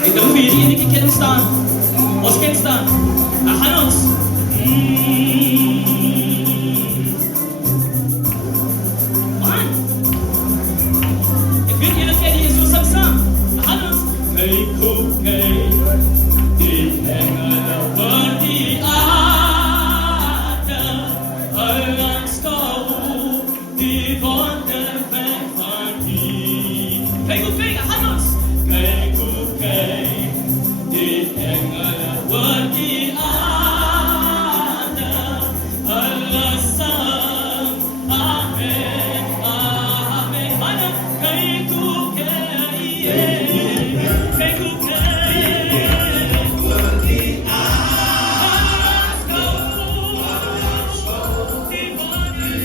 Então, filhinha, que querem estar? Os que estão? A Hanos. One. Ik weet niet dat jij die zo sabi sa. A Hanos. Kay kukay. Di hengala wardi ata. Alang skau. Di vonder vekhanti. Kay kukay, a Hanos. Kay kukay. Di hengala wardi ata. Alasam. Amen. Amen. Mana kay kukay. Kay kukay. Wardi ata. Di vonder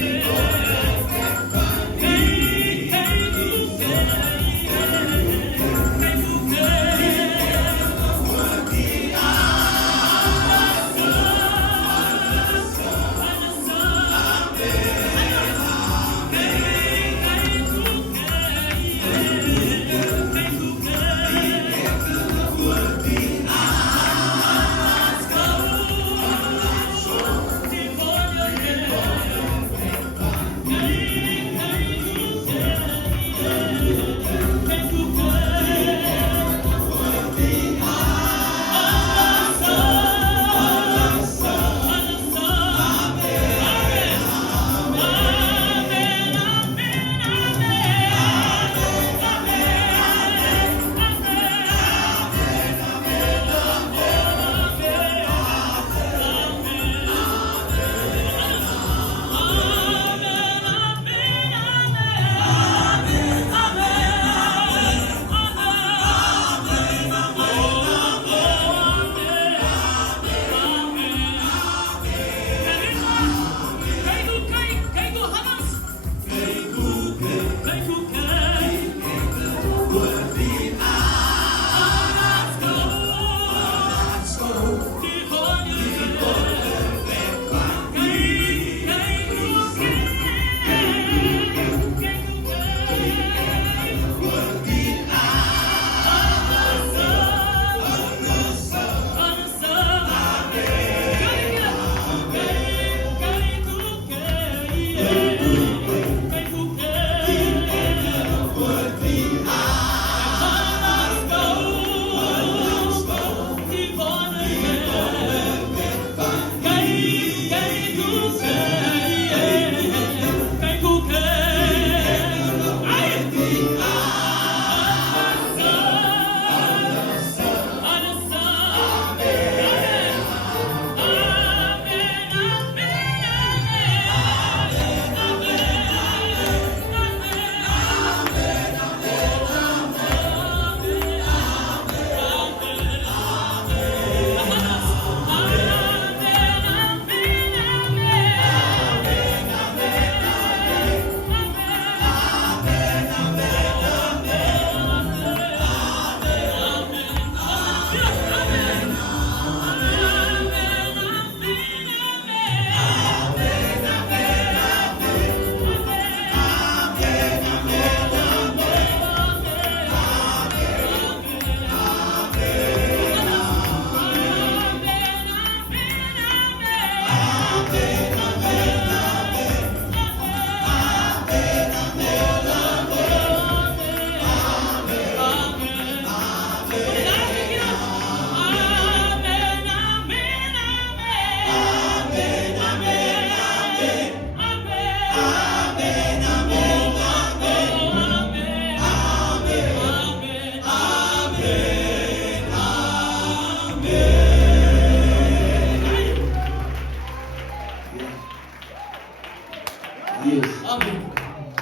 Yes. Amen.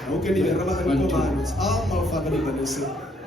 Okay, ni ramahan ko ba? Ang mga family ba